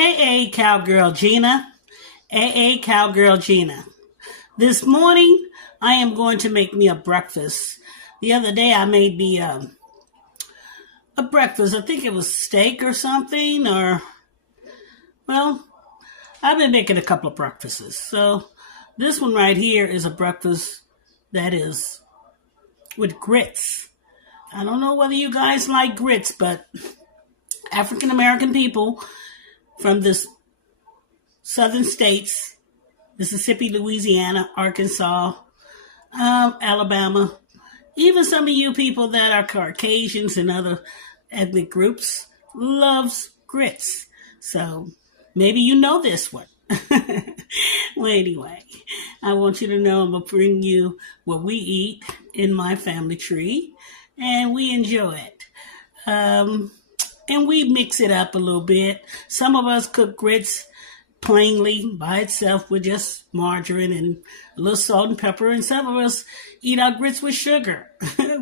Hey, Cowgirl Gina. Hey, Cowgirl Gina. This morning, I am going to make me a breakfast. The other day, I made me a breakfast. I think it was steak or something, well, I've been making a couple of breakfasts. So, this one right here is a breakfast that is with grits. I don't know whether you guys like grits, but African American people from the southern states, Mississippi, Louisiana, Arkansas, Alabama, even some of you people that are Caucasians and other ethnic groups loves grits. So maybe you know this one. Well, anyway, I want you to know I'm going to bring you what we eat in my family tree, and we enjoy it. And we mix it up a little bit. Some of us cook grits plainly by itself with just margarine and a little salt and pepper. And some of us eat our grits with sugar,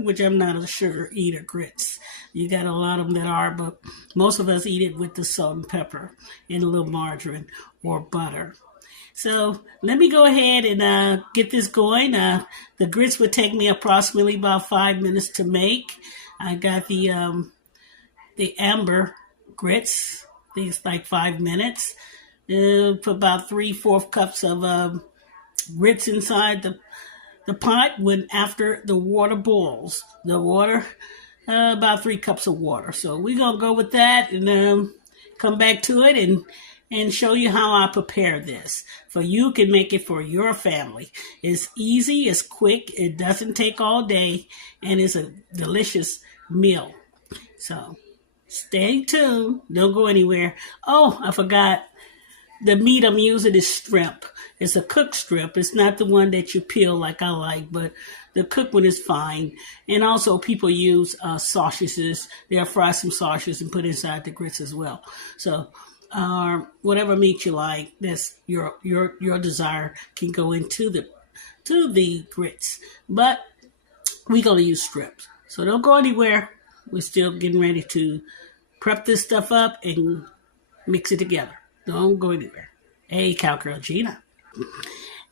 which I'm not a sugar eater grits. You got a lot of them that are, but most of us eat it with the salt and pepper and a little margarine or butter. So let me go ahead and get this going. The grits would take me approximately about 5 minutes to make. I got the amber grits. These like 5 minutes. Put about 3/4 cups of grits inside the pot when after the water boils. The water, about 3 cups of water. So we're going to go with that and come back to it and show you how I prepare this. For you can make it for your family. It's easy, it's quick, it doesn't take all day, and it's a delicious meal. So stay tuned. Don't go anywhere. Oh, I forgot. The meat I'm using is shrimp. It's a cooked shrimp. It's not the one that you peel like I like, but the cooked one is fine. And also people use sausages. They'll fry some sausages and put inside the grits as well. So whatever meat you like, that's your desire can go into the grits. But we're going to use strips. So don't go anywhere. We're still getting ready to prep this stuff up and mix it together. Don't go anywhere. Hey, Cowgirl Gina.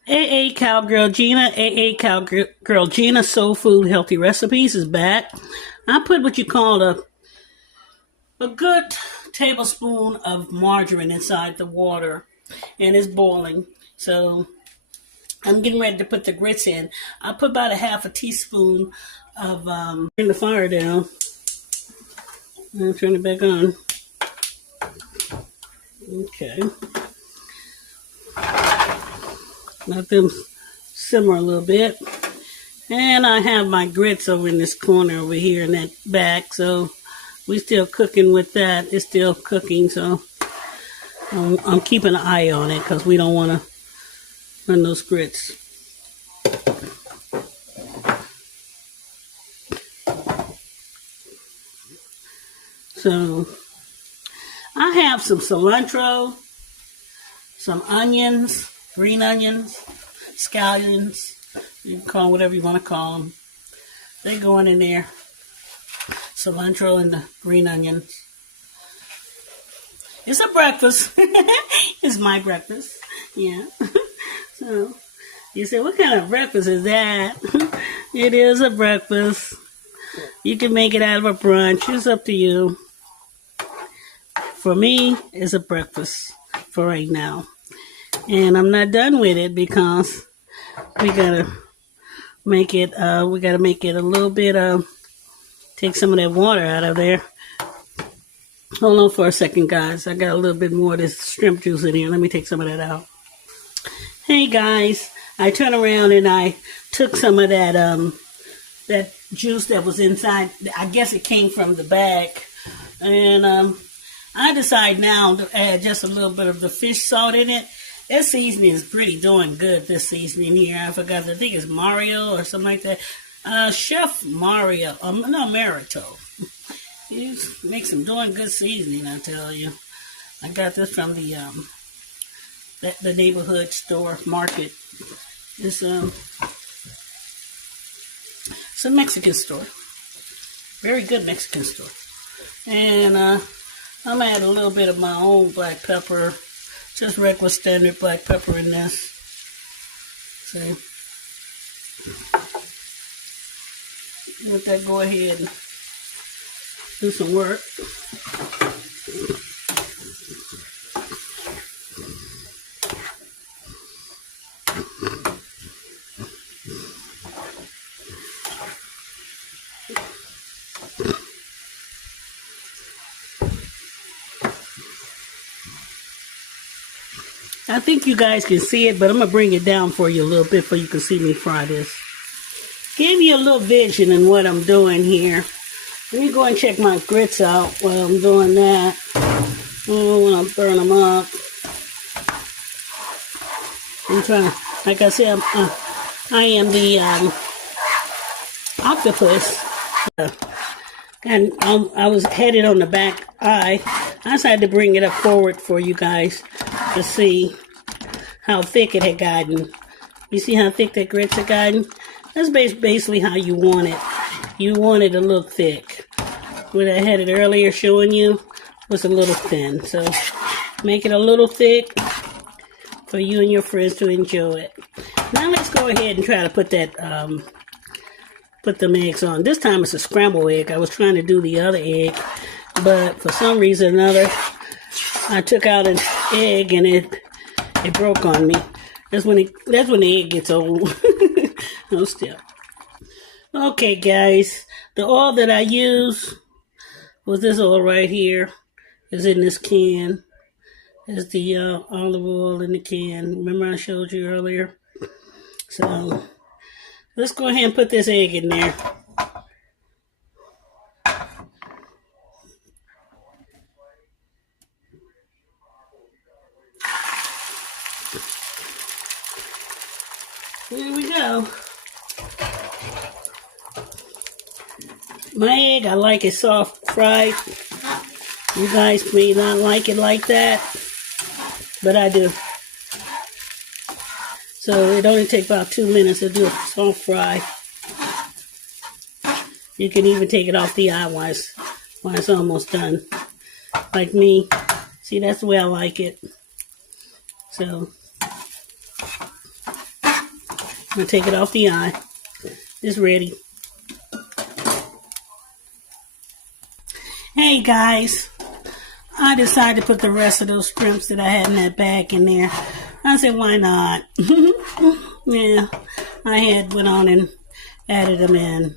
Hey, Cowgirl Gina. Hey, Cowgirl Gina. Soul Food Healthy Recipes is back. I put what you call a good tablespoon of margarine inside the water, and it's boiling. So I'm getting ready to put the grits in. I put about a half a teaspoon of turn the fire down. I'll turn it back on. Okay. Let them simmer a little bit. And I have my grits over in this corner over here in that back. So we're still cooking with that. It's still cooking. So I'm keeping an eye on it because we don't want to run those grits. So I have some cilantro, some onions, green onions, scallions, you can call them whatever you want to call them. They're going in there. Cilantro and the green onions. It's a breakfast. It's my breakfast. Yeah. So you say, what kind of breakfast is that? It is a breakfast. You can make it out of a brunch. It's up to you. For me, it's a breakfast for right now. And I'm not done with it because we gotta make it a little bit, take some of that water out of there. Hold on for a second, guys. I got a little bit more of this shrimp juice in here. Let me take some of that out. Hey, guys. I turned around and I took some of that juice that was inside. I guess it came from the bag. And I decide now to add just a little bit of the fish salt in it. This seasoning is pretty doing good, this seasoning here. I forgot, I think it's Mario or something like that. Chef Mario, no, Marito. He makes some doing good seasoning, I tell you. I got this from the neighborhood store market. It's a Mexican store. Very good Mexican store. And I'm gonna add a little bit of my own black pepper, just regular standard black pepper in this. See? Let that go ahead and do some work. I think you guys can see it, but I'm going to bring it down for you a little bit so you can see me fry this. Give you a little vision in what I'm doing here. Let me go and check my grits out while I'm doing that. Oh, when I burn them up. I'm trying, like I said, I am the octopus. And I was headed on the back eye. I decided to bring it up forward for you guys to see how thick it had gotten. You see how thick that grits had gotten? That's basically how you want it. You want it a little thick. What I had it earlier showing you was a little thin. So make it a little thick for you and your friends to enjoy it. Now let's go ahead and try to put that put them eggs on. This time it's a scrambled egg. I was trying to do the other egg, but for some reason or another, I took out an egg and it broke on me. That's when the egg gets old. No, still. Okay, guys, the oil that I use was this oil right here. It's in this can. It's the olive oil in the can. Remember I showed you earlier? So let's go ahead and put this egg in there. Here we go. My egg, I like it soft fried. You guys may not like it like that, but I do. So it only takes about 2 minutes to do a soft fry. You can even take it off the eye while it's almost done. Like me. See, that's the way I like it. So I'm going to take it off the eye. It's ready. Hey guys, I decided to put the rest of those shrimps that I had in that bag in there. I said, why not? Yeah, I had went on and added them in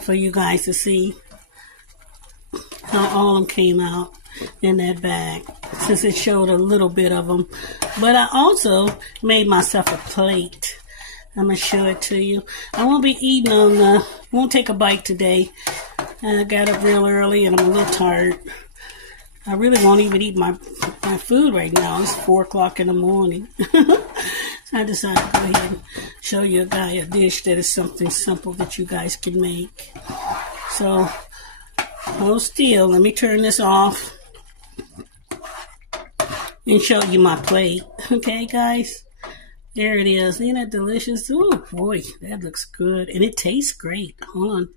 for you guys to see how all of them came out in that bag, since it showed a little bit of them. But I also made myself a plate. I'm going to show it to you. I won't be eating won't take a bite today. I got up real early and I'm a little tired. I really won't even eat my food right now. It's 4 o'clock in the morning. So I decided to go ahead and show you a dish that is something simple that you guys can make. So, hold still. Let me turn this off and show you my plate. Okay, guys? There it is. Isn't that delicious? Oh, boy, that looks good. And it tastes great. Hold on.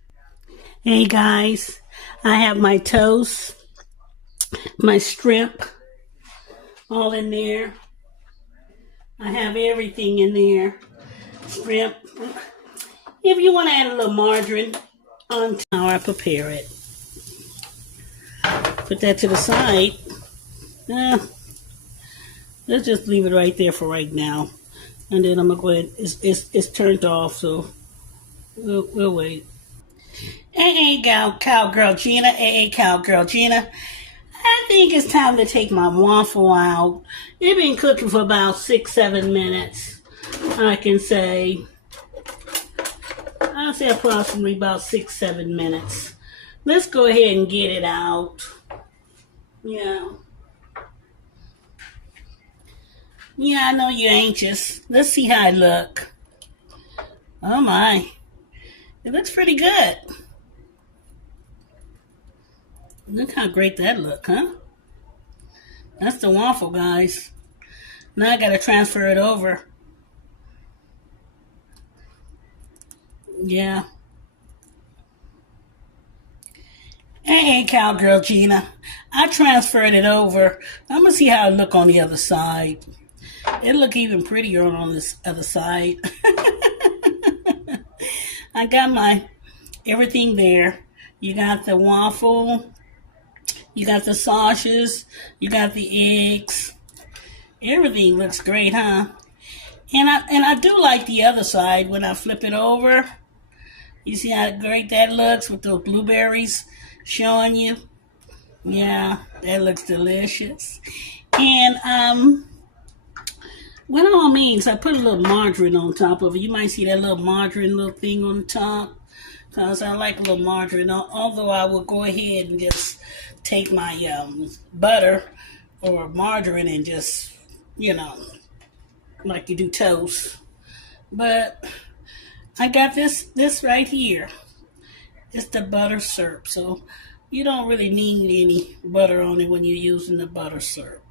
Hey, guys. I have my toast, my shrimp, all in there. I have everything in there. Shrimp. If you want to add a little margarine on how I prepare it. Put that to the side. Let's just leave it right there for right now. And then I'm going to go ahead. It's turned off, so we'll wait. Hey, Cowgirl Gina. Hey, Cowgirl Gina. I think it's time to take my waffle out. It's been cooking for about 6-7 minutes. I can say. I'll say approximately about 6-7 minutes. Let's go ahead and get it out. Yeah. Yeah, I know you're anxious. Let's see how it look. Oh my. It looks pretty good. Look how great that look, huh? That's the waffle, guys. Now I gotta transfer it over. Yeah. Hey, Cowgirl Gina. I transferred it over. I'm going to see how it look on the other side. It look even prettier on this other side. I got my everything there. You got the waffle. You got the sausages. You got the eggs. Everything looks great, huh? And I do like the other side when I flip it over. You see how great that looks with those blueberries showing you? Yeah, that looks delicious. And by all means, I put a little margarine on top of it. You might see that little margarine little thing on the top. Because I like a little margarine. Although I will go ahead and just take my butter or margarine and just, like you do toast. But I got this right here. It's the butter syrup. So you don't really need any butter on it when you're using the butter syrup.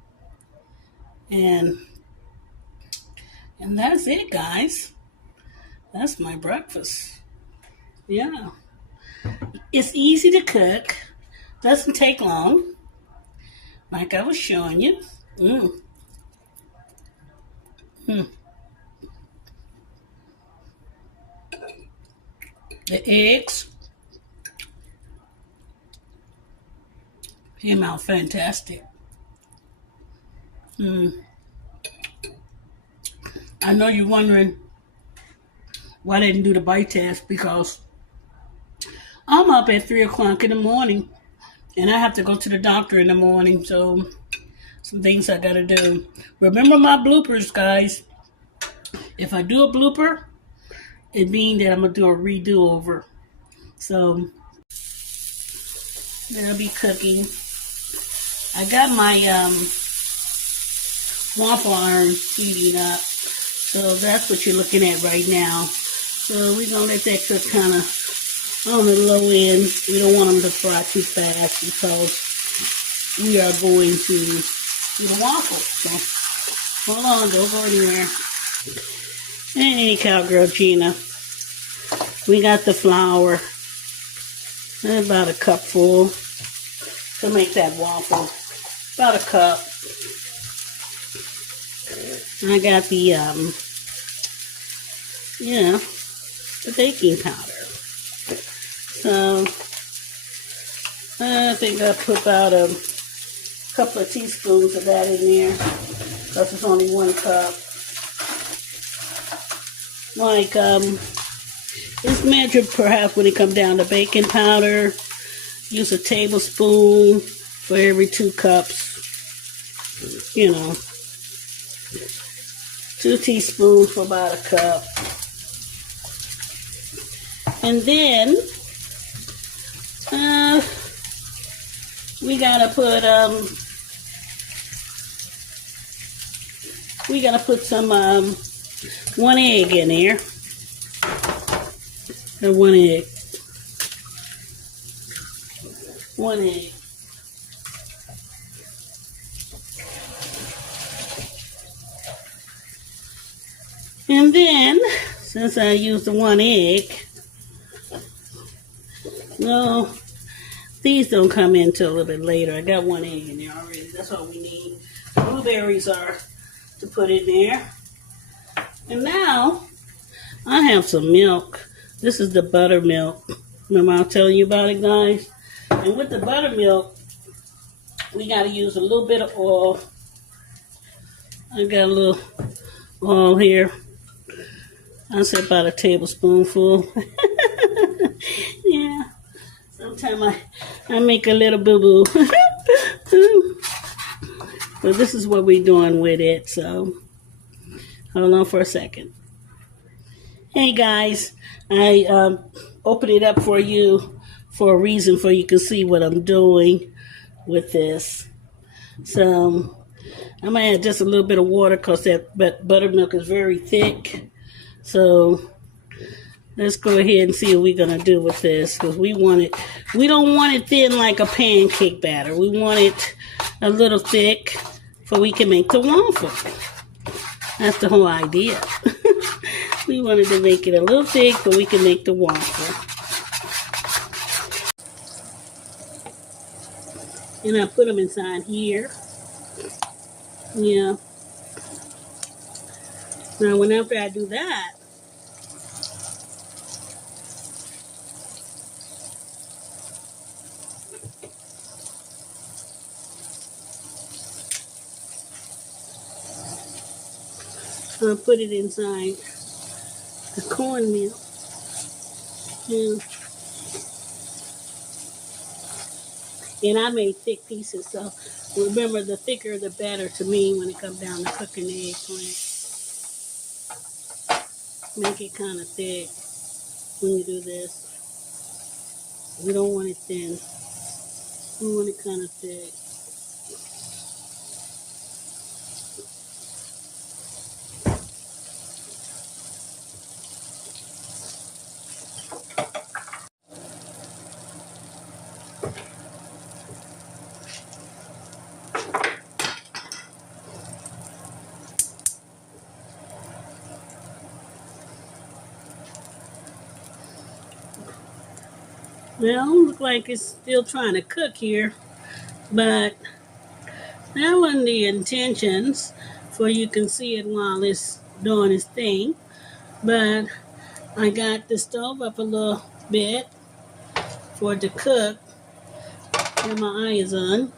And that's it, guys. That's my breakfast. Yeah. It's easy to cook. Doesn't take long. Like I was showing you. The eggs came out fantastic. I know you're wondering why I didn't do the bite test, because I'm up at 3 o'clock in the morning and I have to go to the doctor in the morning. So some things I gotta do. Remember my bloopers, guys. If I do a blooper, it means that I'm gonna do a redo over. So they'll be cooking. I got my waffle iron heating up. So that's what you're looking at right now. So we're gonna let that cook kind of on the low end. We don't want them to fry too fast because we are going to do the waffle. So hold on, don't go anywhere. Hey, Cowgirl Gina. We got the flour. About a cup full to make that waffle. About a cup. I got the the baking powder. So I think I put about a couple of teaspoons of that in there because it's only 1 cup. Like it's measured perhaps when it comes down to baking powder. Use a tablespoon for every 2 cups. 2 teaspoons for about a cup. And then we gotta put some 1 egg in there. And 1 egg. 1 egg. And then, since I used the 1 egg, no, these don't come in till a little bit later. I got 1 egg in there already. That's all we need. Blueberries are to put in there. And now, I have some milk. This is the buttermilk. Remember I was telling you about it, guys? And with the buttermilk, we got to use a little bit of oil. I got a little oil here. I said about a tablespoonful. Yeah. Sometimes I make a little boo-boo. But this is what we're doing with it. So hold on for a second. Hey guys, I opened it up for you for a reason, for you can see what I'm doing with this. So I'm gonna add just a little bit of water because that buttermilk is very thick. So let's go ahead and see what we're gonna do with this, because we don't want it thin like a pancake batter. We want it a little thick so we can make the waffle. That's the whole idea. We wanted to make it a little thick so we can make the waffle. And I put them inside here. Yeah. Now, whenever I do that, I'll put it inside the cornmeal. Yeah. And I made thick pieces, so remember, the thicker the better to me when it comes down to cooking the eggplant. Make it kind of thick when you do this. We don't want it thin. We want it kind of thick. Well, look like it's still trying to cook here, but that wasn't the intentions, for you can see it while it's doing its thing. But I got the stove up a little bit for it to cook, and my eye is on.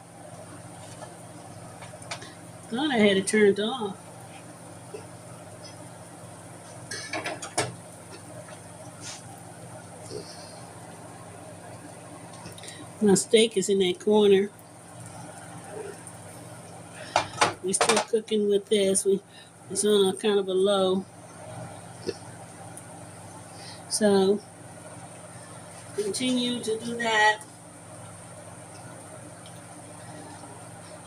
Thought I had it turned off. My steak is in that corner. We're still cooking with this. It's on a kind of a low. So continue to do that.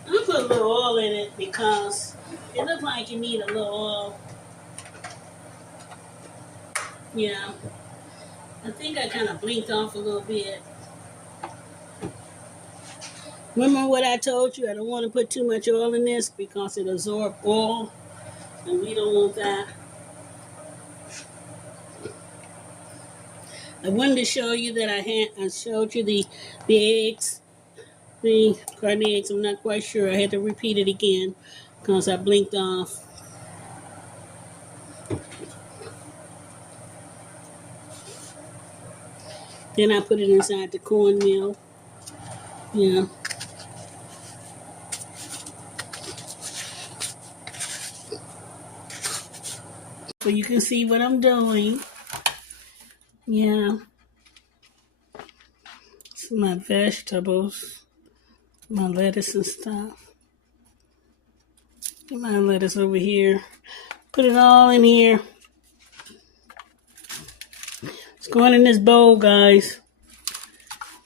I'll put a little oil in it because it looks like you need a little oil. Yeah. I think I kind of blinked off a little bit. Remember what I told you? I don't want to put too much oil in this because it absorbs oil, and we don't want that. I wanted to show you that I showed you the eggs, the carton eggs. I'm not quite sure. I had to repeat it again because I blinked off. Then I put it inside the cornmeal. Yeah. So you can see what I'm doing. Yeah. It's my vegetables, my lettuce and stuff. Get my lettuce over here. Put it all in here. It's going in this bowl, guys.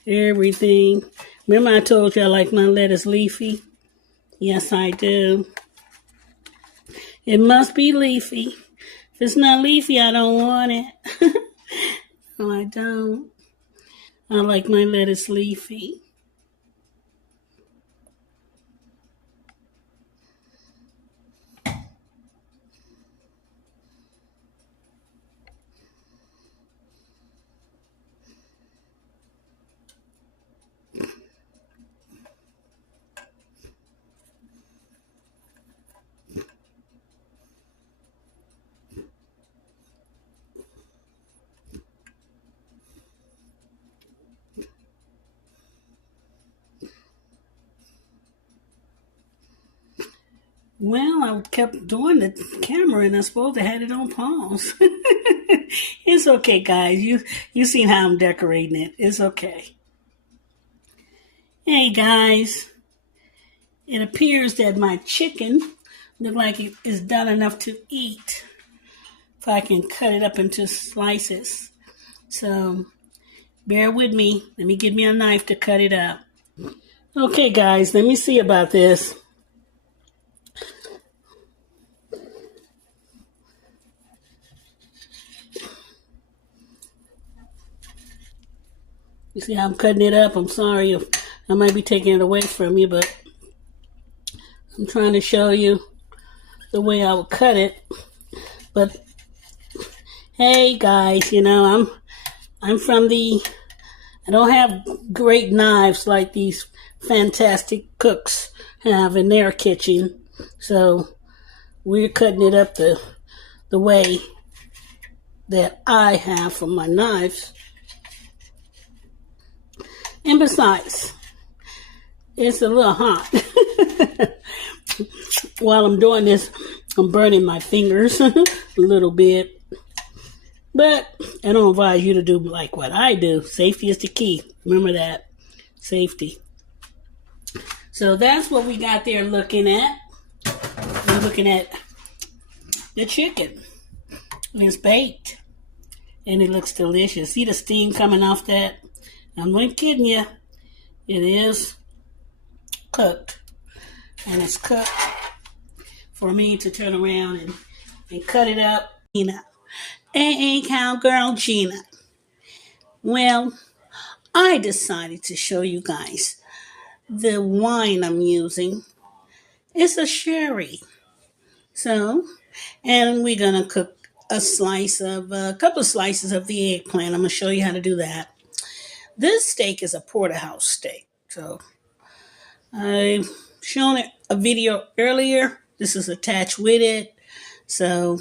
Everything. Remember I told you I like my lettuce leafy? Yes, I do. It must be leafy. If it's not leafy, I don't want it. No, I don't. I like my lettuce leafy. Well, I kept doing the camera and I suppose I had it on pause. It's okay, guys. You seen how I'm decorating it. It's okay. Hey, guys. It appears that my chicken look like it is done enough to eat. If I can cut it up into slices. So, bear with me. Let me get me a knife to cut it up. Okay, guys. Let me see about this. You see how I'm cutting it up? I'm sorry if I might be taking it away from you, but I'm trying to show you the way I would cut it. But hey, guys, I'm from I don't have great knives like these fantastic cooks have in their kitchen. So we're cutting it up the way that I have for my knives. And besides, it's a little hot. While I'm doing this, I'm burning my fingers a little bit. But I don't advise you to do like what I do. Safety is the key. Remember that. Safety. So that's what we got there looking at. We're looking at the chicken. It's baked. And it looks delicious. See the steam coming off that? I'm not kidding you. It is cooked. And it's cooked for me to turn around and cut it up. Gina. Cowgirl Gina. Well, I decided to show you guys the wine I'm using. It's a sherry. So, and we're going to cook a couple of slices of the eggplant. I'm going to show you how to do that. This steak is a porterhouse steak. So, I've shown a video earlier. This is attached with it. So,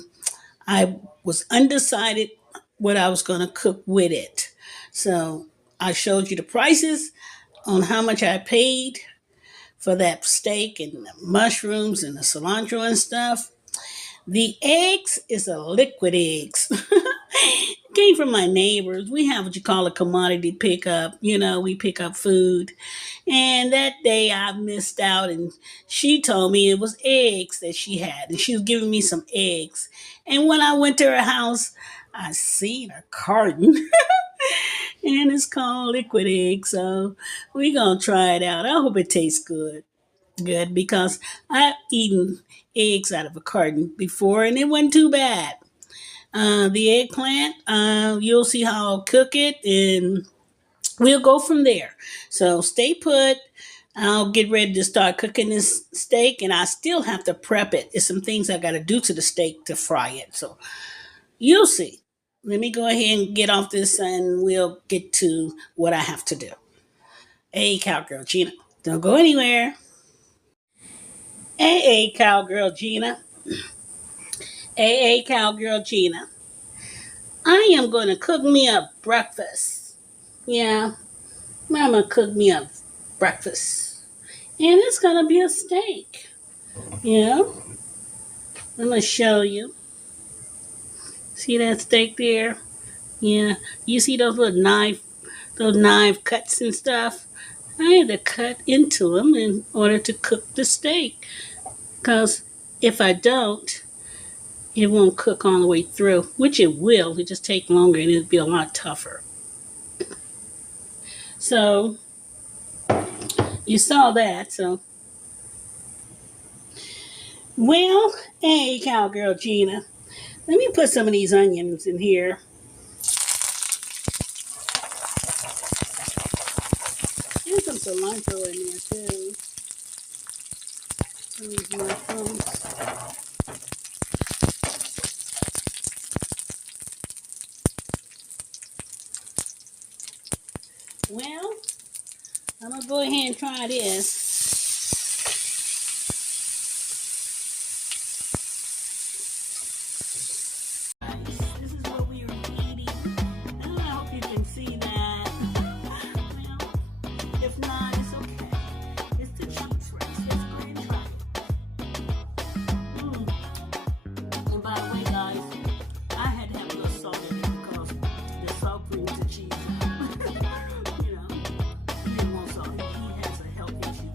I was undecided what I was going to cook with it. So, I showed you the prices on how much I paid for that steak and the mushrooms and the cilantro and stuff. The eggs is a liquid eggs. Came from my neighbors. We have what you call a commodity pickup. You know, we pick up food. And that day I missed out and she told me it was eggs that she had. And she was giving me some eggs. And when I went to her house, I seen a carton. And it's called liquid eggs. So we're going to try it out. I hope it tastes good. Good because I've eaten eggs out of a carton before and it wasn't too bad. The eggplant, you'll see how I'll cook it and we'll go from there. So stay put. I'll get ready to start cooking this steak and I still have to prep it. There's some things I got to do to the steak to fry it. So you'll see. Let me go ahead and get off this and we'll get to what I have to do. Hey, Cowgirl Gina, don't go anywhere. Hey, Cowgirl Gina. Hey, Cowgirl Gina. I am going to cook me a breakfast. Yeah, I'm going to cook me a breakfast. And it's going to be a steak. Yeah, I'm going to show you. See that steak there? Yeah, you see those knife cuts and stuff? I had to cut into them in order to cook the steak. Because if I don't, it won't cook all the way through, which it will. It just take longer and it'll be a lot tougher. So, you saw that. So, well, hey, Cowgirl Gina. Let me put some of these onions in here. And some cilantro in there, too. Some of these mushrooms. Well, I'm going to go ahead and try this. This is what we are eating. And I hope you can see that. Well, if not, it's okay. It's the cheese rice. Let's go ahead and try it. And by the way, guys, I had to have a little salt in it because the salt brings the cheese. You know, he didn't want salt. He has a health issue.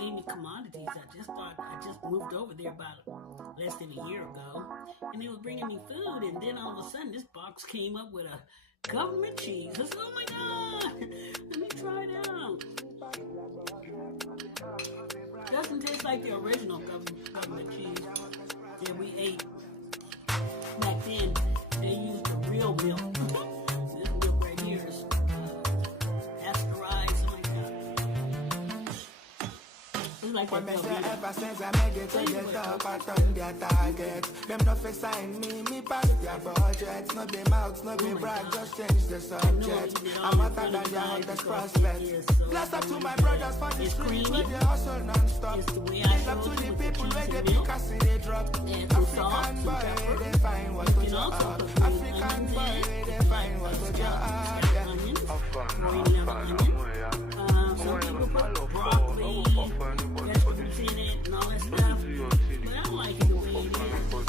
gave me commodities. I just moved over there about less than a year ago, and they was bringing me food, and then all of a sudden this box came up with a government cheese. I said, oh my God, let me try it out. Doesn't taste like the original government cheese that we ate back then. They used the real milk. This milk right here is pasteurized. Oh my God. It's like What that makes milk. ever since I make it to the top, I turn their target. Them not fi sign me pass their budget. No be mouth, no be brag, just change the subject. I'm hotter than their hottest prospect. Bless up to my brothers for the street where they hustle non-stop. Big up to the people where they pick a see they drop. African boy, they find what to your heart. African boy, they find what to your heart. Some people put broccoli, vegetables in it, and all that stuff. But I don't like it the way it is.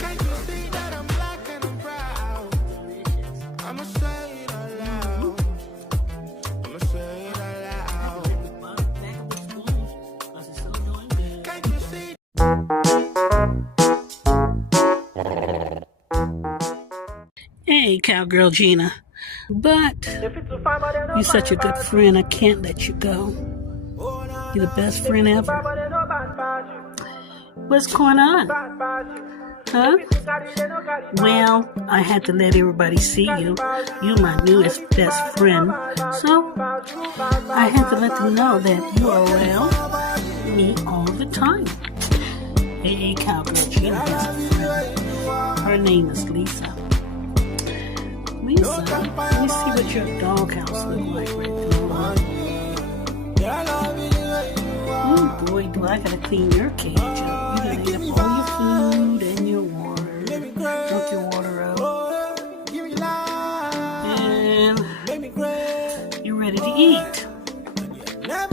Can't you see that I'm black and I'm proud? Delicious. I'ma say it out loud. I'ma say it out loud. Back of the spoon, because it's so doing good. Can't you see? Hey, Cowgirl Gina. But you're such a good friend, I can't let you go. You're the best friend ever. What's going on? Huh? Well, I had to let everybody see you. You're my newest best friend. So, I had to let them know that you are around me all the time. Hey, Cowgirl Gina has a friend. Her name is Lisa. Lisa, let me see what your doghouse looks like right now. Oh boy, do I gotta clean your cage up. You gotta eat up all your food and your water. Drink your water out. And you're ready to eat. Yeah.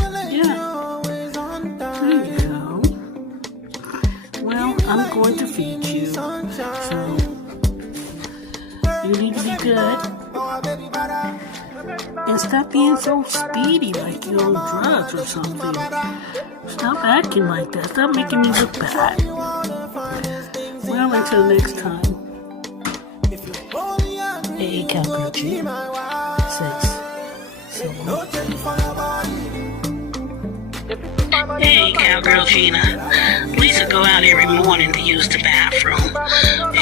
There you go. Well, I'm going to feed you. So you need to be good and stop being so speedy like you're on drugs or something. Stop acting like that. Stop making me look bad. Well, until next time. Hey, Cowgirl Gina says so. Hey, Cowgirl Gina. Lisa go out every morning to use the bathroom.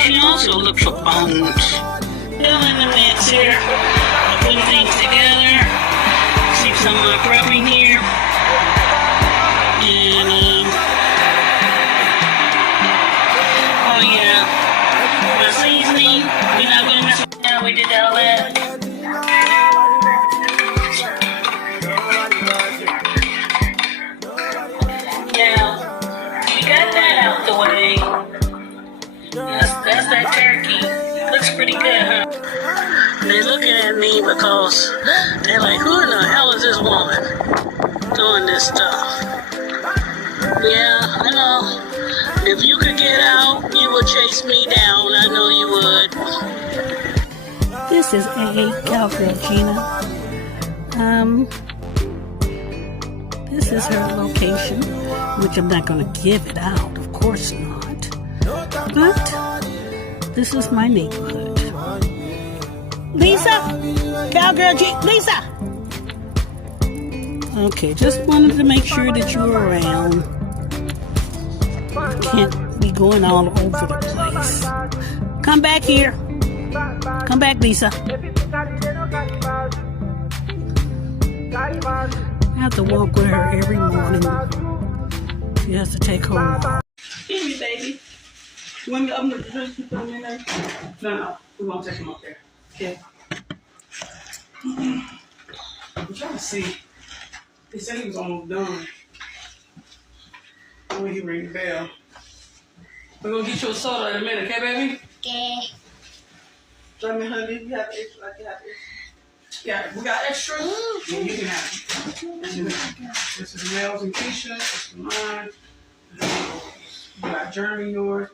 She also look for bones. Still in the mix here. Putting things together. See some rubbing here. And, oh yeah. My seasoning. We're not going to mess with that. We did all that. Now, we got that out the way. That's that turkey. Looks pretty good, huh? They're looking at me because they're like, who in the hell is this woman doing this stuff? Yeah, I know. If you could get out, you would chase me down. I know you would. This is Cowgirl Gina. This is her location, which I'm not going to give it out. Of course not. But this is my neighborhood. Lisa! Cowgirl Gina! Lisa! Okay, just wanted to make sure that you were around. Can't be going all over the place. Come back here. Come back, Lisa. I have to walk with her every morning. She has to take her walk. Give me, baby. You want me to open the drink and put them in there? No, we won't take them up there. Okay. I'm trying to see. They said he was almost done. When he ring the bell. We're gonna get you a soda in a minute, okay, baby? Okay. Tell me, honey, you have extra like you have extra. Yeah, we got extra. Yeah, you can have it. This is Mel's and Keisha. This is mine. You got Jeremy, yours.